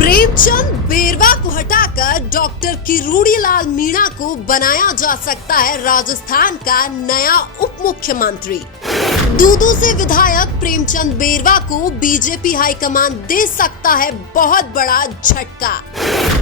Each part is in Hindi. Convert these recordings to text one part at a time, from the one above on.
प्रेमचंद बेरवा को हटाकर डॉक्टर किरोड़ीलाल मीणा को बनाया जा सकता है राजस्थान का नया उप मुख्यमंत्री। दूदू से विधायक प्रेमचंद बेरवा को बीजेपी हाईकमान दे सकता है बहुत बड़ा झटका।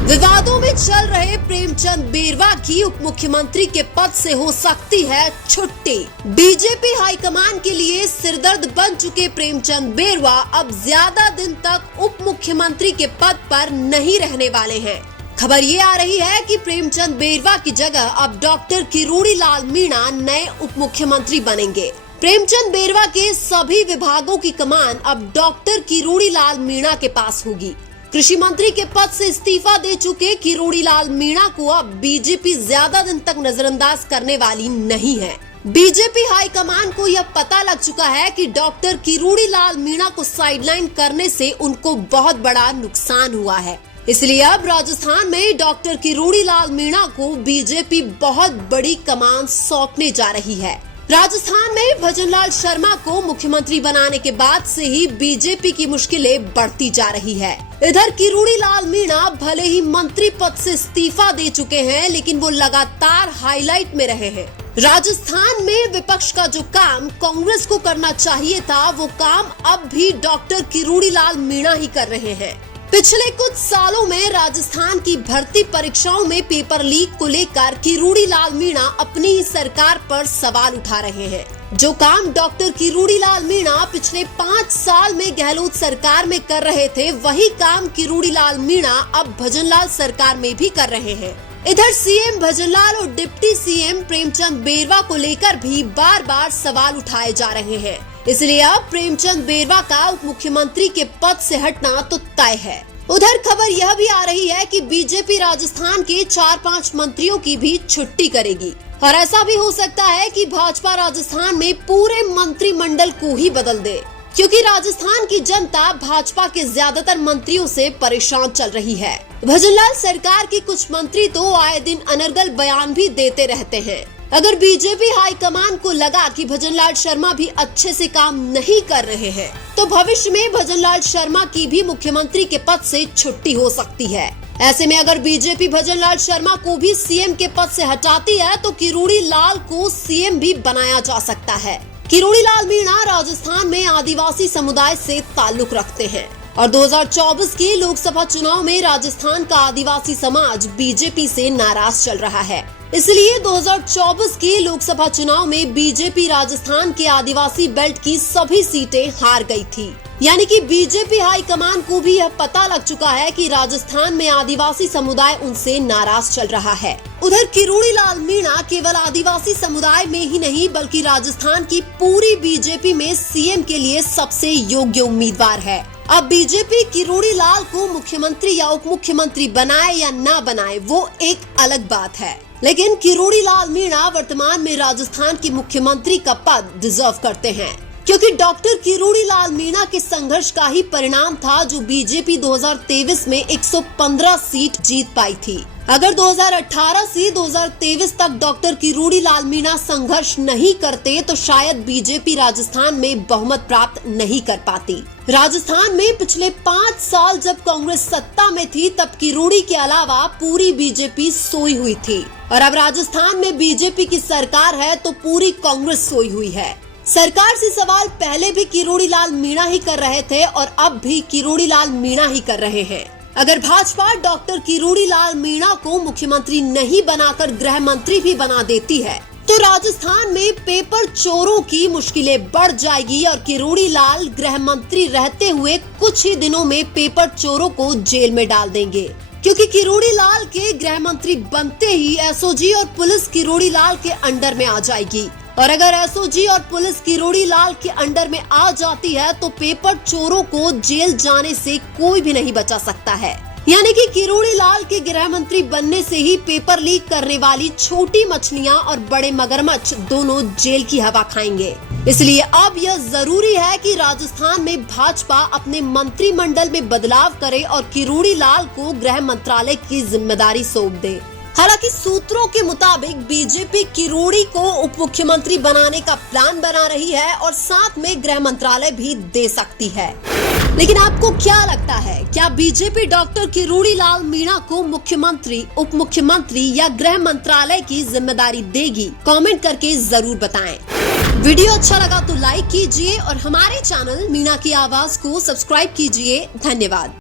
विवादों में चल रहे प्रेमचंद बेरवा की उप मुख्यमंत्री के पद से हो सकती है छुट्टी। बीजेपी हाईकमान के लिए सिरदर्द बन चुके प्रेमचंद बेरवा अब ज्यादा दिन तक उप मुख्यमंत्री के पद पर नहीं रहने वाले हैं। खबर ये आ रही है कि प्रेमचंद बेरवा की जगह अब डॉक्टर किरोड़ीलाल मीणा नए उप मुख्यमंत्री बनेंगे। प्रेमचंद बेरवा के सभी विभागों की कमान अब डॉक्टर किरोड़ीलाल मीणा के पास होगी। कृषि मंत्री के पद से इस्तीफा दे चुके किरोड़ीलाल मीणा को अब बीजेपी ज्यादा दिन तक नजरअंदाज करने वाली नहीं है। बीजेपी हाईकमान को यह पता लग चुका है कि डॉक्टर किरोड़ीलाल मीणा को साइडलाइन करने से उनको बहुत बड़ा नुकसान हुआ है। इसलिए अब राजस्थान में डॉक्टर किरोड़ीलाल मीणा को बीजेपी बहुत बड़ी कमान सौंपने जा रही है। राजस्थान में भजनलाल शर्मा को मुख्यमंत्री बनाने के बाद से ही बीजेपी की मुश्किलें बढ़ती जा रही है। इधर किरोड़ीलाल मीणा भले ही मंत्री पद से इस्तीफा दे चुके हैं, लेकिन वो लगातार हाईलाइट में रहे हैं। राजस्थान में विपक्ष का जो काम कांग्रेस को करना चाहिए था, वो काम अब भी डॉक्टर किरोड़ीलाल मीणा ही कर रहे हैं। पिछले कुछ सालों में राजस्थान की भर्ती परीक्षाओं में पेपर लीक को लेकर किरोड़ीलाल मीणा अपनी ही सरकार पर सवाल उठा रहे हैं। जो काम डॉक्टर किरोड़ीलाल मीणा पिछले 5 साल में गहलोत सरकार में कर रहे थे, वही काम किरोड़ीलाल मीणा अब भजनलाल सरकार में भी कर रहे हैं। इधर सीएम भजनलाल और डिप्टी सीएम प्रेमचंद बेरवा को लेकर भी बार बार सवाल उठाए जा रहे हैं। इसलिए अब प्रेमचंद बेरवा का उप मुख्यमंत्री के पद से हटना तो तय है। उधर खबर यह भी आ रही है कि बीजेपी राजस्थान के 4-5 मंत्रियों की भी छुट्टी करेगी और ऐसा भी हो सकता है कि भाजपा राजस्थान में पूरे मंत्रिमंडल को ही बदल दे, क्योंकि राजस्थान की जनता भाजपा के ज्यादातर मंत्रियों से परेशान चल रही है। भजनलाल सरकार के कुछ मंत्री तो आए दिन अनर्गल बयान भी देते रहते हैं। अगर बीजेपी हाईकमान को लगा कि भजनलाल शर्मा भी अच्छे से काम नहीं कर रहे हैं, तो भविष्य में भजनलाल शर्मा की भी मुख्यमंत्री के पद से छुट्टी हो सकती है। ऐसे में अगर बीजेपी भजनलाल शर्मा को भी सीएम के पद से हटाती है, तो किरोड़ीलाल को सीएम भी बनाया जा सकता है। किरोड़ीलाल मीणा राजस्थान में आदिवासी समुदाय से ताल्लुक रखते हैं और 2024 के लोकसभा चुनाव में राजस्थान का आदिवासी समाज बीजेपी से नाराज चल रहा है। इसलिए 2024 के लोकसभा चुनाव में बीजेपी राजस्थान के आदिवासी बेल्ट की सभी सीटें हार गई थी। यानी कि बीजेपी हाईकमान को भी यह पता लग चुका है कि राजस्थान में आदिवासी समुदाय उनसे नाराज चल रहा है। उधर किरोड़ीलाल मीणा केवल आदिवासी समुदाय में ही नहीं, बल्कि राजस्थान की पूरी बीजेपी में सीएम के लिए सबसे योग्य उम्मीदवार है। अब बीजेपी किरोड़ीलाल को मुख्यमंत्री या उप मुख्यमंत्री बनाए या ना बनाए, वो एक अलग बात है, लेकिन किरोड़ीलाल मीणा वर्तमान में राजस्थान के मुख्यमंत्री का पद डिजर्व करते हैं, क्योंकि डॉक्टर किरोड़ीलाल मीणा के संघर्ष का ही परिणाम था जो बीजेपी 2023 में 115 सीट जीत पाई थी। अगर 2018 से 2023 तक डॉक्टर किरोड़ीलाल मीणा संघर्ष नहीं करते, तो शायद बीजेपी राजस्थान में बहुमत प्राप्त नहीं कर पाती। राजस्थान में पिछले 5 साल जब कांग्रेस सत्ता में थी, तब किरोड़ी के अलावा पूरी बीजेपी सोई हुई थी, और अब राजस्थान में बीजेपी की सरकार है तो पूरी कांग्रेस सोई हुई है। सरकार से सवाल पहले भी किरोड़ीलाल मीणा ही कर रहे थे और अब भी किरोड़ीलाल मीणा ही कर रहे हैं। अगर भाजपा डॉक्टर किरोड़ीलाल मीणा को मुख्यमंत्री नहीं बनाकर गृह मंत्री भी बना देती है, तो राजस्थान में पेपर चोरों की मुश्किलें बढ़ जाएगी और किरोड़ीलाल गृह मंत्री रहते हुए कुछ ही दिनों में पेपर चोरों को जेल में डाल देंगे, क्योंकि किरोड़ीलाल के गृह मंत्री बनते ही एसओजी और पुलिस किरोड़ीलाल के अंडर में आ जाएगी, और अगर एसओजी और पुलिस किरोड़ीलाल के अंडर में आ जाती है, तो पेपर चोरों को जेल जाने से कोई भी नहीं बचा सकता है। यानी कि किरोड़ीलाल के गृह मंत्री बनने से ही पेपर लीक करने वाली छोटी मछलियां और बड़े मगरमच्छ दोनों जेल की हवा खाएंगे। इसलिए अब यह जरूरी है कि राजस्थान में भाजपा अपने मंत्रिमंडल में बदलाव करे और किरोड़ीलाल को गृह मंत्रालय की जिम्मेदारी सौंप दे। हालांकि सूत्रों के मुताबिक बीजेपी किरोड़ी को उप मुख्यमंत्री बनाने का प्लान बना रही है और साथ में गृह मंत्रालय भी दे सकती है। लेकिन आपको क्या लगता है, क्या बीजेपी डॉक्टर किरोड़ी लाल मीणा को मुख्यमंत्री, उप मुख्यमंत्री या गृह मंत्रालय की जिम्मेदारी देगी? कमेंट करके जरूर बताएं। वीडियो अच्छा लगा तो लाइक कीजिए और हमारे चैनल मीणा की आवाज को सब्सक्राइब कीजिए। धन्यवाद।